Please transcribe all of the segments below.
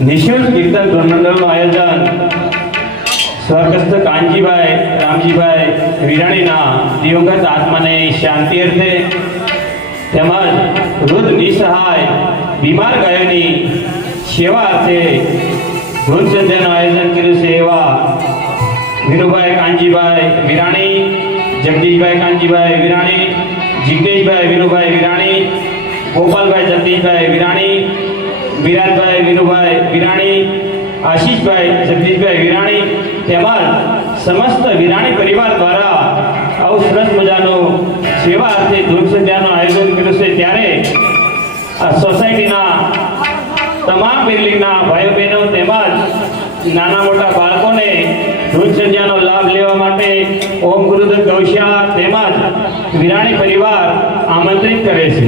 નિઃશુલ્ક કીર્તન ધ્વનિમંડળનું આયોજન સ્વર્ગસ્થ કાનજીભાઈ રામજીભાઈ વિરાણીના દિવંગત આત્માને શાંતિ અર્થે તેમજ વૃદ્ધ નિસહાય બીમાર ગાયોની સેવા અર્થે ધૂન સંધ્યાનું આયોજન કર્યું છે એવા વિનુભાઈ કાનજીભાઈ વિરાણી, જગદીશભાઈ કાનજીભાઈ વિરાણી, જિગ્નેશભાઈ વિનુભાઈ વિરાણી, ગોપાલભાઈ જગદીશભાઈ વિરાણી, વિરાજભાઈ વિનુભાઈ વિરાણી, આશીષભાઈ જગદીશભાઈ વિરાણી તેમજ સમસ્ત વિરાણી પરિવાર દ્વારા આવું સરસ મજાનું સેવા અર્થે ધૂન સંધ્યાનું આયોજન કર્યું છે। ત્યારે આ સોસાયટીના તમામ બિલ્ડિંગના ભાઈઓ બહેનો તેમજ નાના મોટા બાળકોને ધૂન સંધ્યાનો લાભ લેવા માટે ઓમ ગુરુદત્ત ગૌશાળા તેમજ વિરાણી પરિવાર આમંત્રિત કરે છે।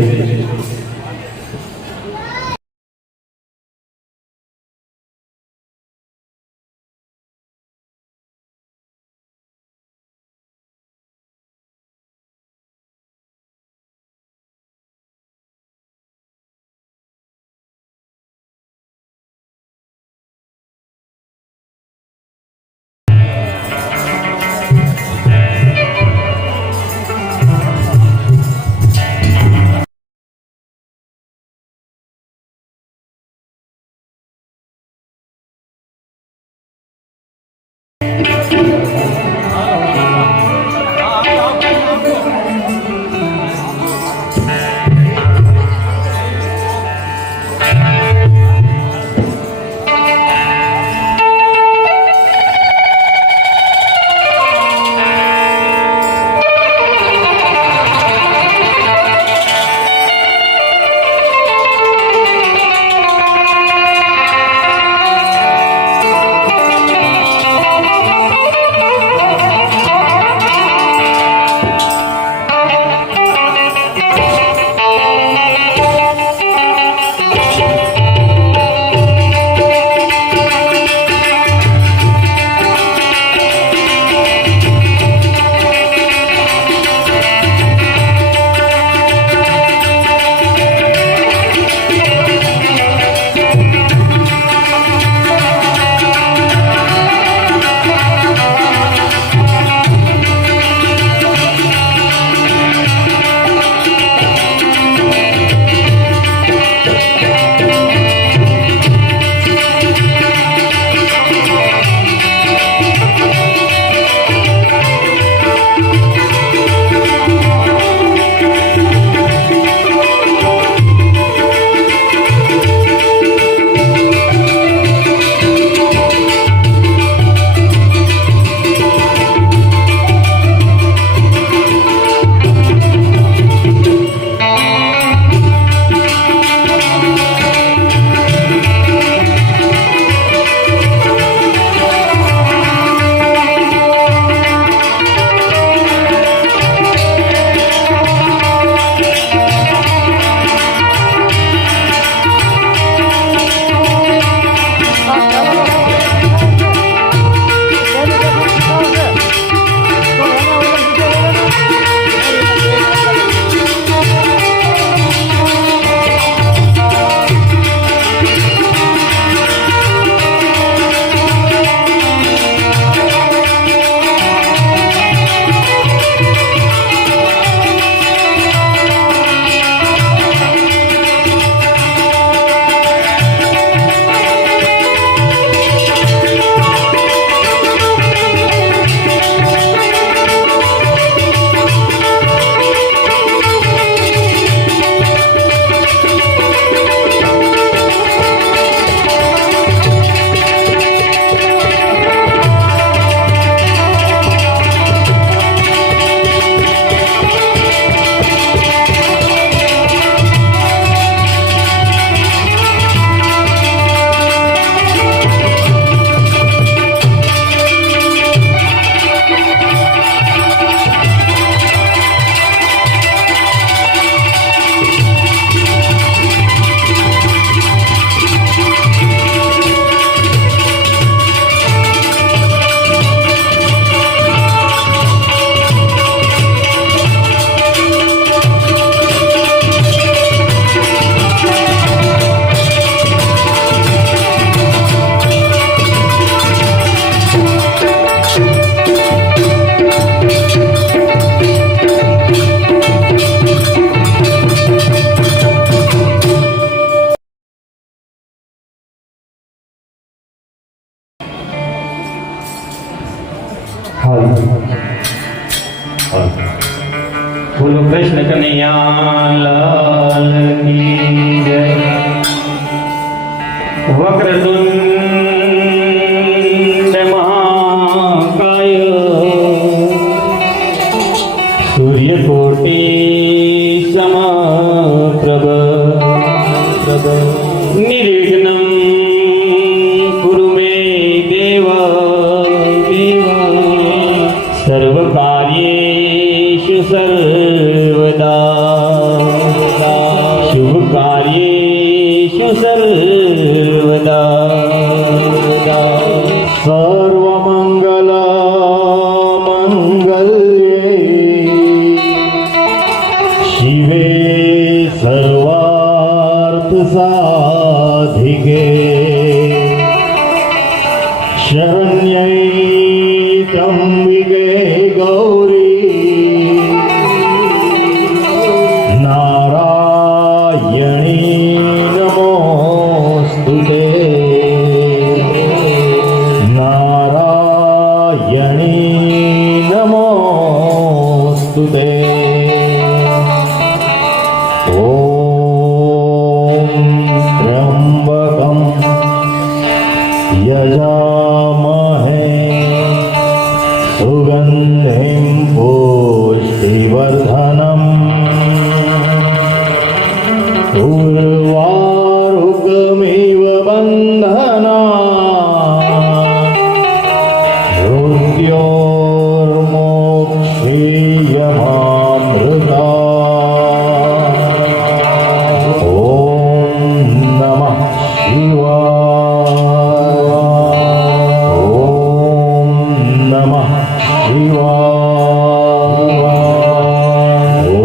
બોલો કૃષ્ણ કનૈયા લાલ કી જય. વક્રતુંડ મહાકાય સૂર્યકોટી સમપ્રભ નિર્વિઘ્નં કુરુ મે દેવ સર્વકાર્યેષુ સર્વદા શુભ કાર્યેષુ સર્વદા સર્વમંગલ મંગલ્યે શિવે સર્વાર્થ સાધિકે શરણ્યૈ ત્રંબિકે ગૌરી નારાયણી નમોસ્તુતે નારાયણી નમોસ્તુતે ઓમ ત્ર્યંબકં યજામહે સુગંધિં પુષ્ટિવર્ધનम् ઉર્વારુકમિવ બંધનાत् મૃત્યોર્મોક્ષીયમામૃતાत्. ઓમ નમઃ શિવાય. ઓમ નમઃ શિવાય.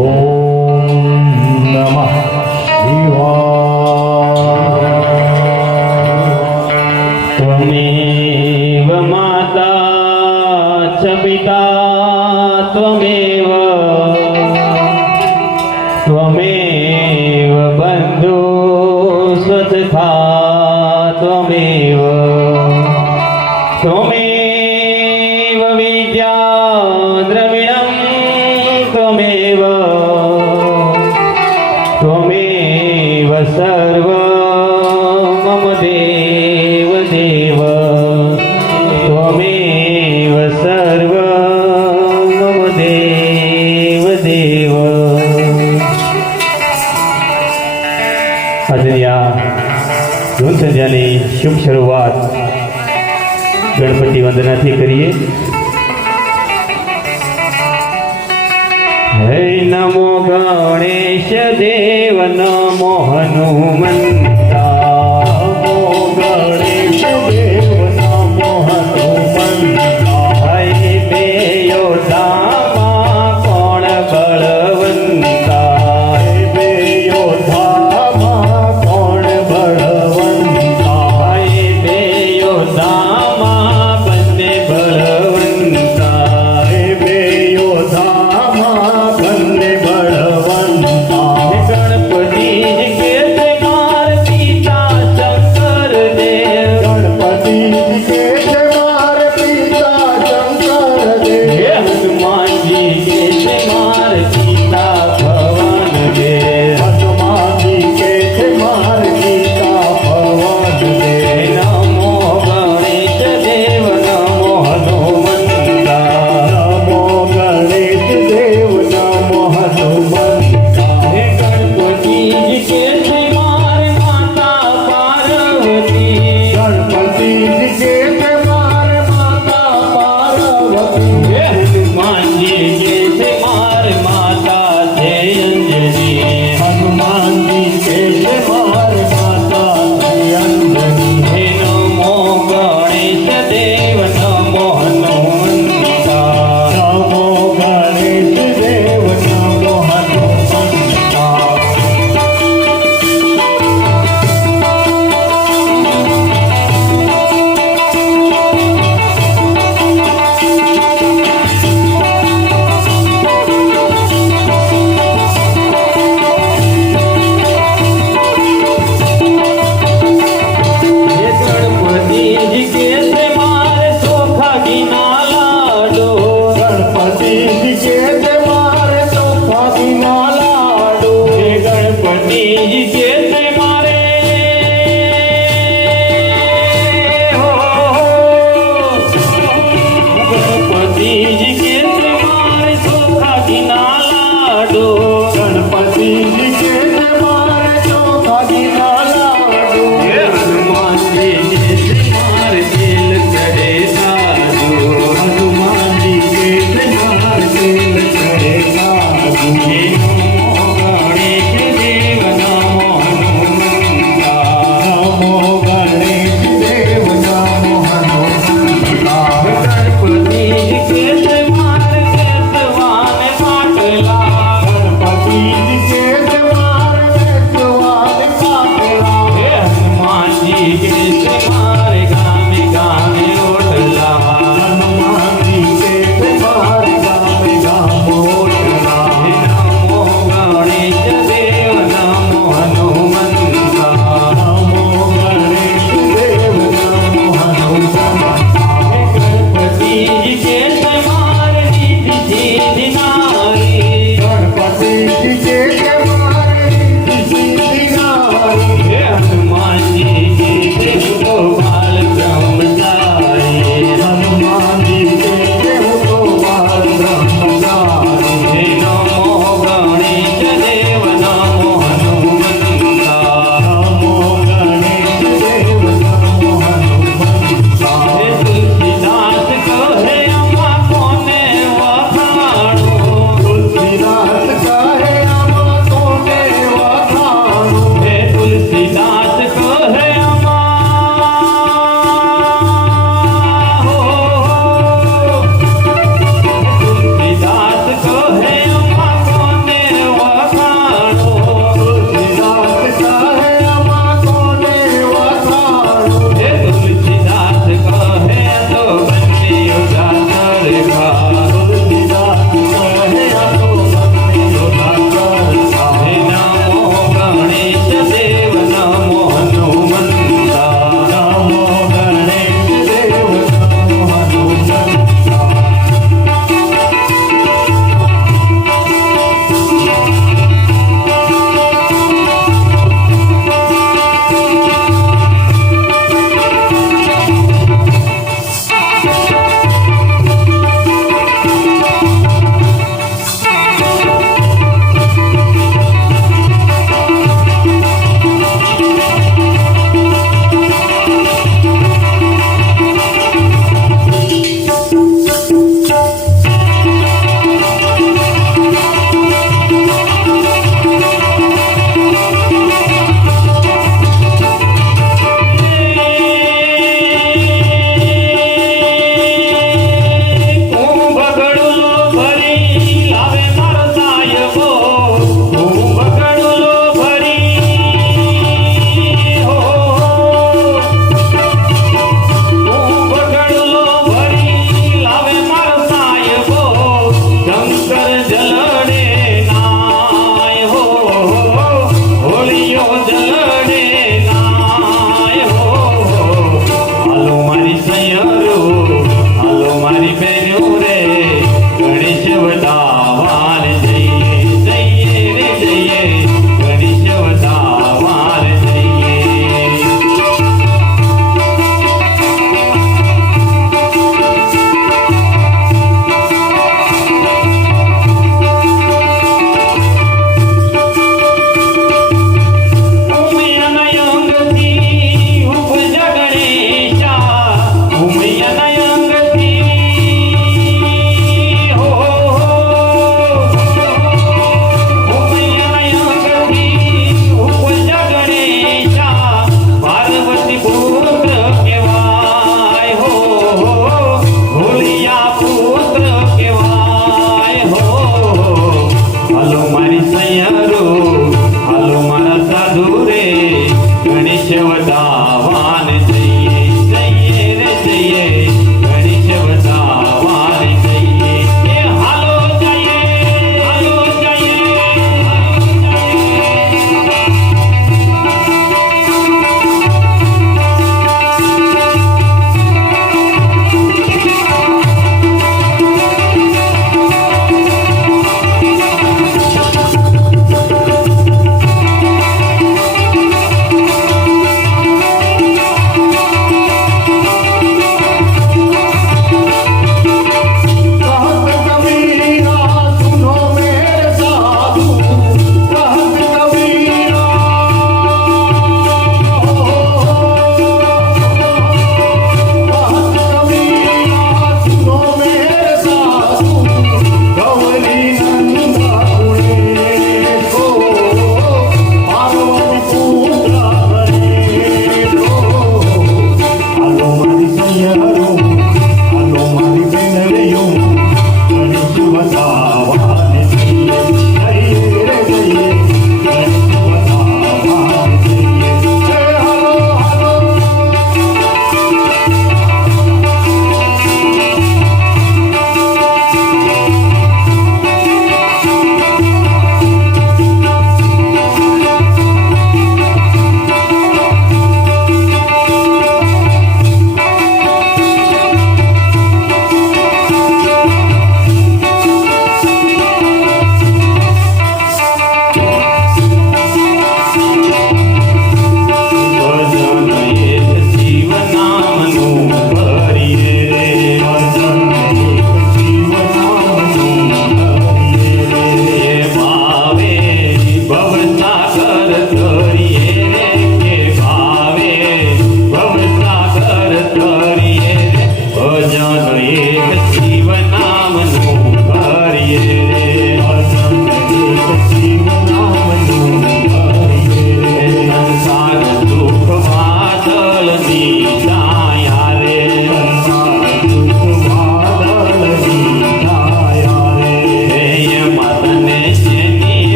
ઓમ નમઃ શિવાય. ત્વમેવ માતા ચ પિતા ત્વમેવ ત્વમેવ બંધુ સ્વતથા ત્વમેવ ત્વમેવ વિદ્યા દ્રવિણં ત્વમેવ ત્વમેવ સર્વ મમ દેવ દેવ ત્વમેવ સર્વ મમ દેવ દેવ. આજની આ ધૂન સંધ્યાની શુભ શરૂઆત ગણપતિ વંદનાથી કરીએ. હે નમો ગણેશ દેવ નમો હનુમંતા. નમો ગણેશ દેવ નમો હનુમંતા. હે બે યોદ્ધામાં કોણ બળવંતા. હે બે યોદ્ધામાં કોણ બળવંતા. હે બે યોદ્ધામાં બંને બળવંતા. હે બે યોદ્ધામાં બંને બળવંતા. ગણપતિ કે તે માર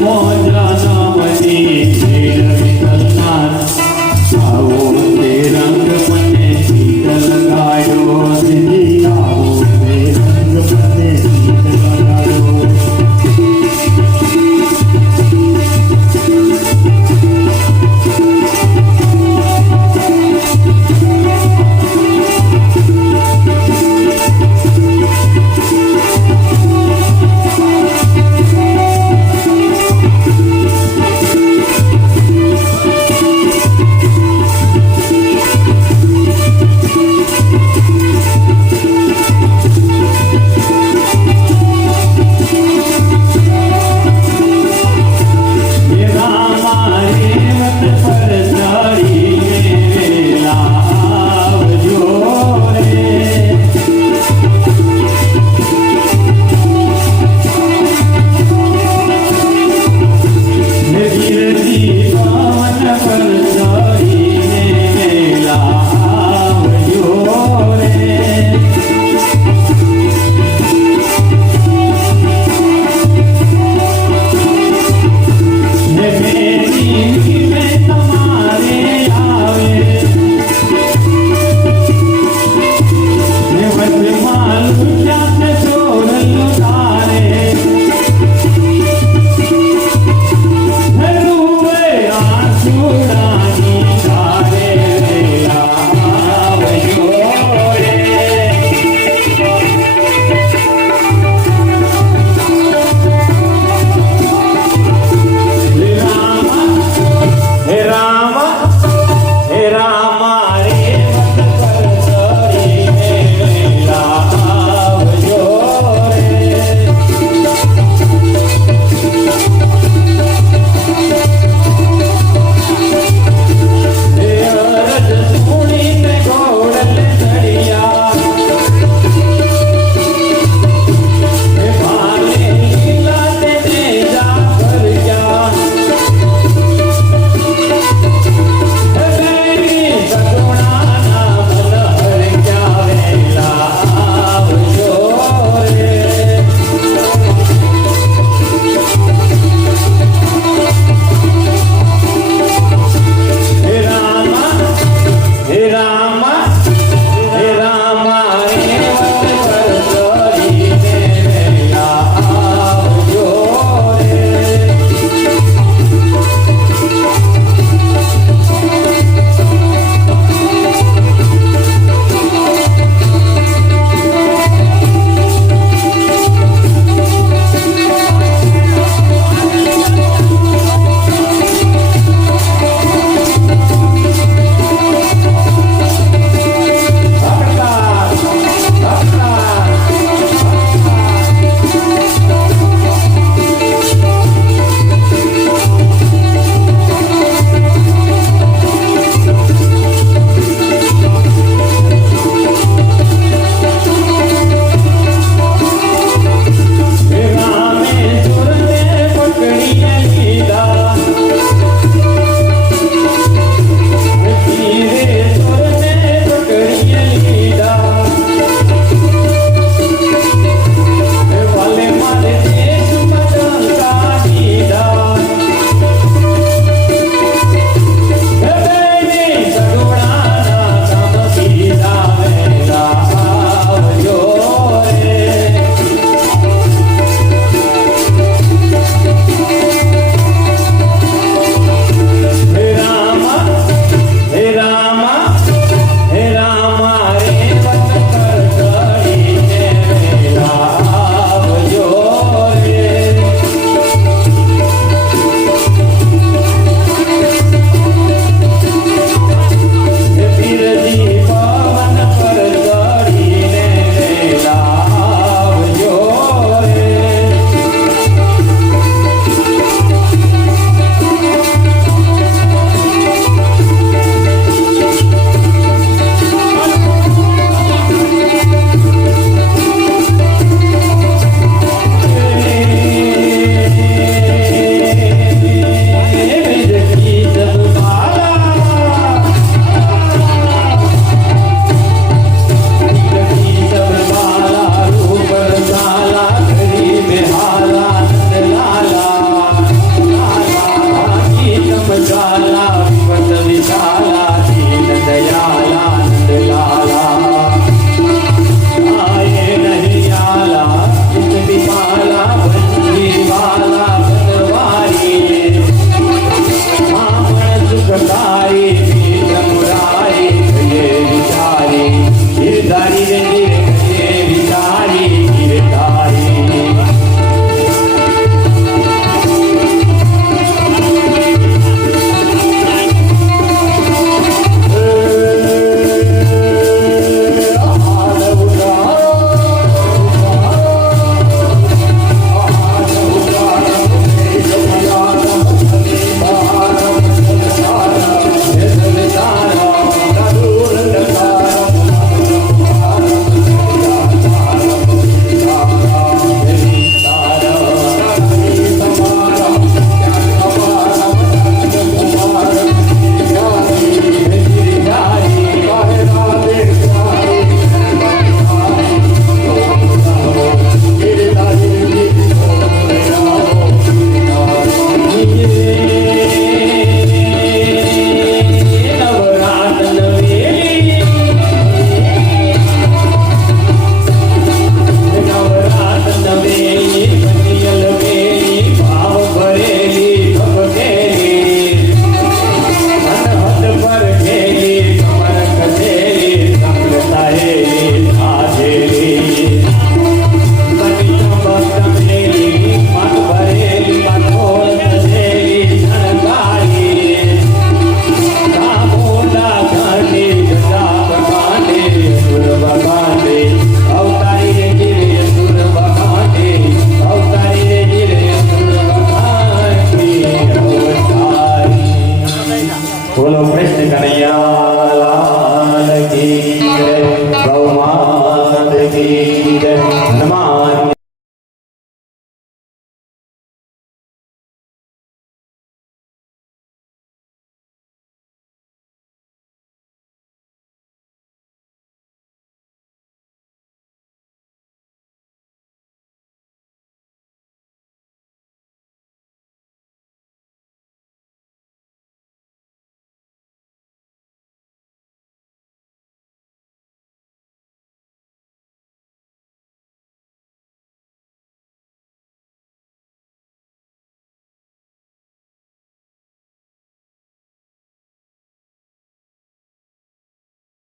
મોજા નામની ભેડ વિઠ્ઠલનાથ. આવો તે રંગ મને શીતલ ગાયો. શ્રી આવો તે રંગ મને શીત લગાડો.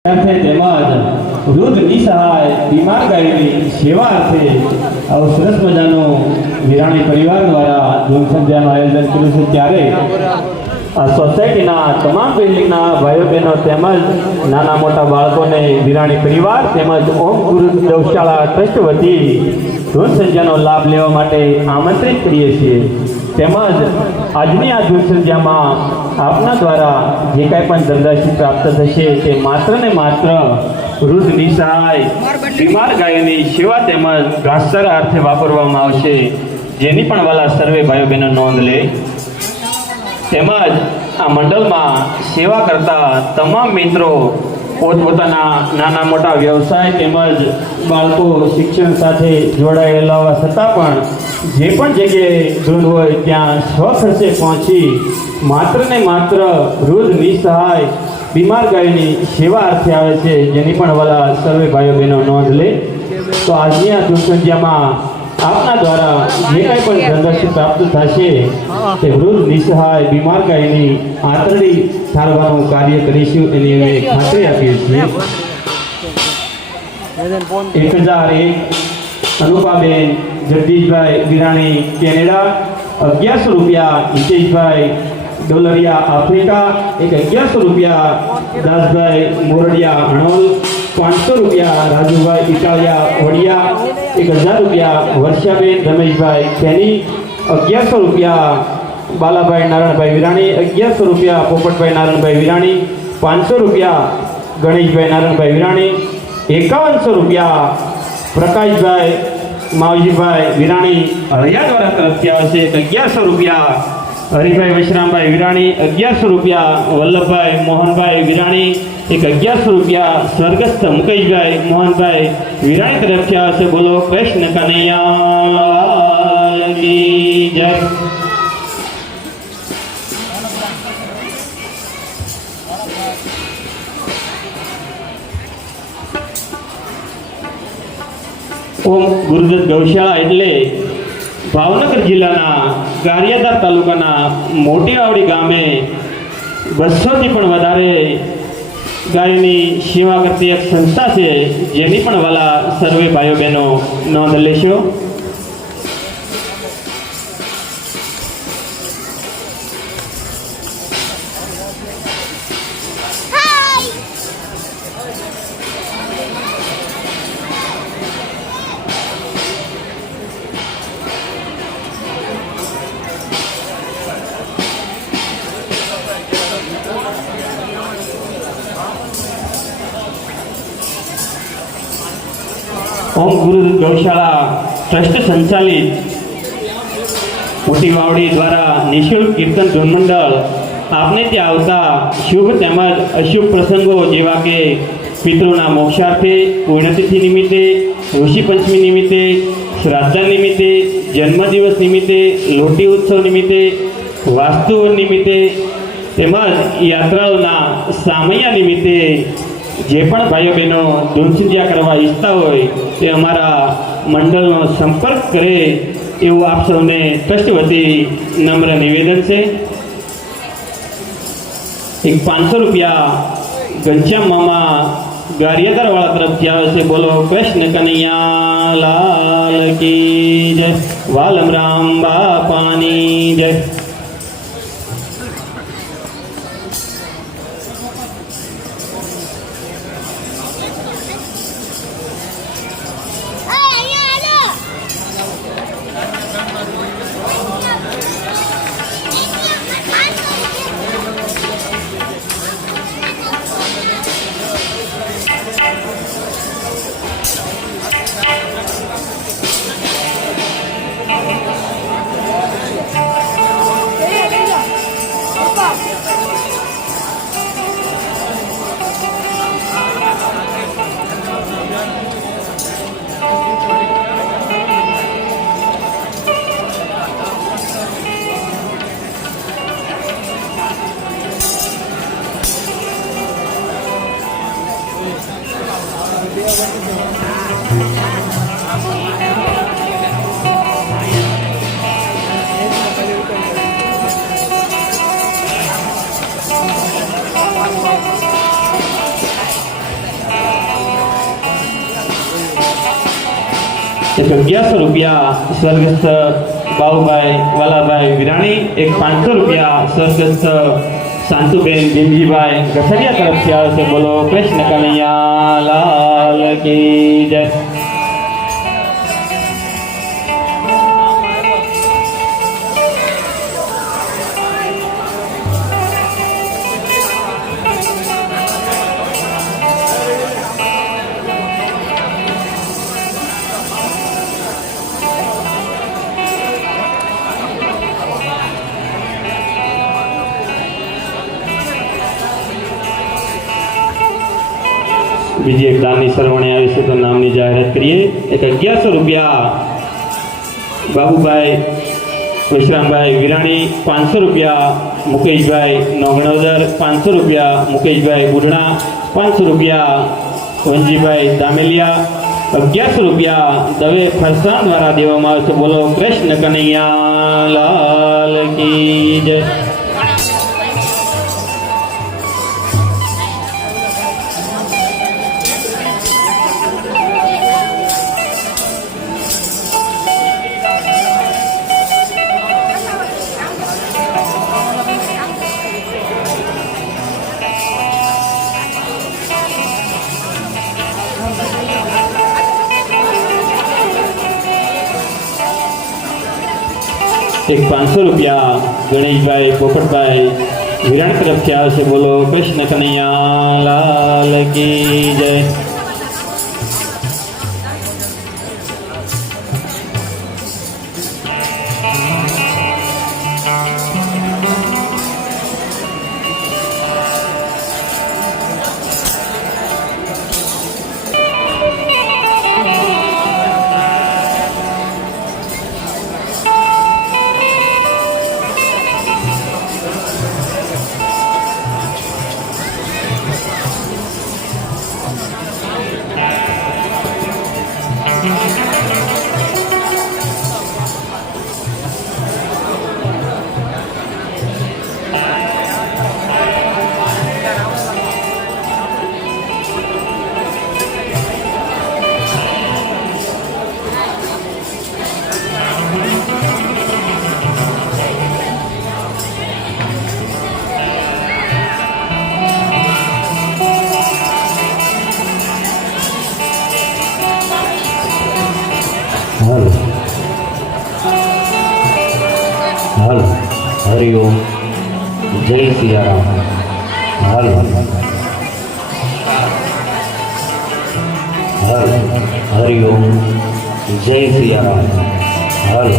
અર્થે તેમજ વૃદ્ધ નિસહાય બીમાર ગાયોની સેવા અર્થે આવું સરસ મજાનું વિરાણી પરિવાર દ્વારા ધૂમ સંધ્યાનું આયોજન કર્યું છે. ત્યારે આ સોસાયટીના તમામ બિલ્ડિંગના ભાઈઓ બહેનો તેમજ નાના મોટા બાળકોને વિરાણી પરિવાર તેમજ ઓમ ગુરુ ગૌશાળા ટ્રસ્ટ વતી ધૂન સંધ્યાનો લાભ લેવા માટે આમંત્રિત કરીએ છીએ. તેમજ આજની આ ધૂન સંધ્યામાં આપના દ્વારા જે કાંઈ પણ ધનરાશિ પ્રાપ્ત થશે તે માત્ર ને માત્ર વૃદ્ધ નિસહાય બીમાર ગાયોની સેવા તેમજ ઘાસચારા અર્થે વાપરવામાં આવશે, જેની પણ વાલા સર્વે ભાઈઓ બહેનો નોંધ લે. તેમજ આ મંડળમાં સેવા કરતા તમામ મિત્રો પોતપોતાના નાના મોટા વ્યવસાય તેમજ બાળકો શિક્ષણ સાથે જોડાયેલા હોવા છતાં પણ જે પણ જગ્યાએ ધૂન હોય ત્યાં સ્વખર્ચે પહોંચી માત્ર ને માત્ર વૃદ્ધ નિસહાય બીમાર ગાયોની સેવા અર્થે આવે છે, જેની પણ વાલા સર્વે ભાઈઓ બહેનો નોંધ લે. તો આજની આ ધૂન સંધ્યામાં આપના દ્વારા જે કાંઈ પણ ધનરાશિ પ્રાપ્ત થશે તે વૃદ્ધ નિસહાય બીમાર ગાયની આંતરડી ઠારવાનું કાર્ય કરીશું એની અમે ખાતરી આપીએ છીએ. 1001 અનુપાબેન જગદીશભાઈ વિરાણી કેનેડા, 1100 રૂપિયા હિતેશભાઈ ડોલરિયા આફ્રિકા, 1100 રૂપિયા દાસભાઈ મોરડિયા હણોલ, 500 રૂપિયા રાજુભાઈ ઇટાલિયા વડિયા, 1000 રૂપિયા વર્ષાબેન રમેશભાઈ ખેની, 1100 રૂપિયા બાલાભાઈ નારાયણભાઈ વિરાણી, 1100 રૂપિયા પોપટભાઈ નારાયણભાઈ વિરાણી, 500 રૂપિયા ગણેશભાઈ નારાયણભાઈ વિરાણી, 5100 રૂપિયા પ્રકાશભાઈ માવજીભાઈ વિરાણી હળિયા દ્વારા તરફથી આવશે, 1100 રૂપિયા હરિભાઈ વશરામભાઈ વિરાણી, 1100 રૂપિયા વલ્લભભાઈ મોહનભાઈ વિરાણી, 1100 રૂપિયા સ્વર્ગસ્થ મુકેશભાઈ મોહનભાઈ વિરાણી તરફથી આવશે. બોલો કૃષ્ણ કનૈયા કી જય. ઓમ ગુરુદત્ત ગૌશાળા એટલે ભાવનગર જિલ્લાના ગારિયાધાર તાલુકાના મોટી વાવડી ગામે 200થી પણ વધારે ગાયોની સેવા કરતી એક સંસ્થા છે, જેની પણ વાલા સર્વે ભાઈઓ બહેનો નોંધ લેશો. ઓમ ગુરુ ગૌશાળા ટ્રસ્ટ સંચાલિત મોટી વાવડી દ્વારા નિઃશુલ્ક કીર્તન ધૂન મંડળ આપને ત્યાં આવતા શુભ તેમજ અશુભ પ્રસંગો જેવા કે પિતૃના મોક્ષાર્થે, પુણ્યતિથિ નિમિત્તે, ઋષિ પંચમી નિમિત્તે, શ્રાદ્ધ નિમિત્તે, જન્મદિવસ નિમિત્તે, લોટી ઉત્સવ નિમિત્તે, વાસ્તુ નિમિત્તે તેમજ યાત્રાઓના સામૈયા નિમિત્તે જે પણ ભાઈઓ બહેનો ધૂન સંધ્યા કરવા ઈચ્છતા હોય તે અમારા મંડળનો સંપર્ક કરે એવું આપ સૌને ટ્રસ્ટ વતી નમ્ર નિવેદન છે. 500 રૂપિયા ઘનશ્યામ મામા ગારિયાધારવાળા તરફથી આવે છે. બોલો કૃષ્ણ કનૈયા લાલ કી જય. વાલમ રામ બાપાની જય. ₹1100 સ્વર્ગસ્થ બાબુભાઈ વાલાભાઈ વિરાણી, એક ₹500 સ્વર્ગસ્થ શાંતુબેન ભીમજીભાઈ ગઠરિયા તરફથી આવે છે. બોલો કૃષ્ણ કનૈયા લાલ કી જય. બીજી એક દાનની સરવણી આવી છે તો નામની જાહેરાત કરીએ. એક ₹1100 બાબુભાઈ વિશ્રામભાઈ વિરાણી, ₹500 મુકેશભાઈ નોગણોદર, ₹500 મુકેશભાઈ બુઢણા, ₹500 વંજીભાઈ દામેલિયા, ₹1100 દવે ફરસાણ દ્વારા દેવામાં આવે છે. બોલો કૃષ્ણ કનૈયા લાલ કી જય. એક ₹500 ગણેશભાઈ પોપટભાઈ વિરાણ તરફથી આવે છે. બોલો કૃષ્ણ કનૈયા લાલ કી જય. હાલ હાલ હરિઓમ જય સિયારામ. હાલ હાલ હરિઓમ જય સિયારામ. હાલ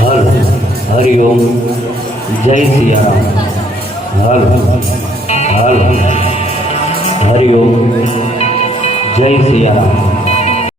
હાલ હરિઓમ જય સિયારામ. હાલ હાલ હરિઓમ જય સિયારામ.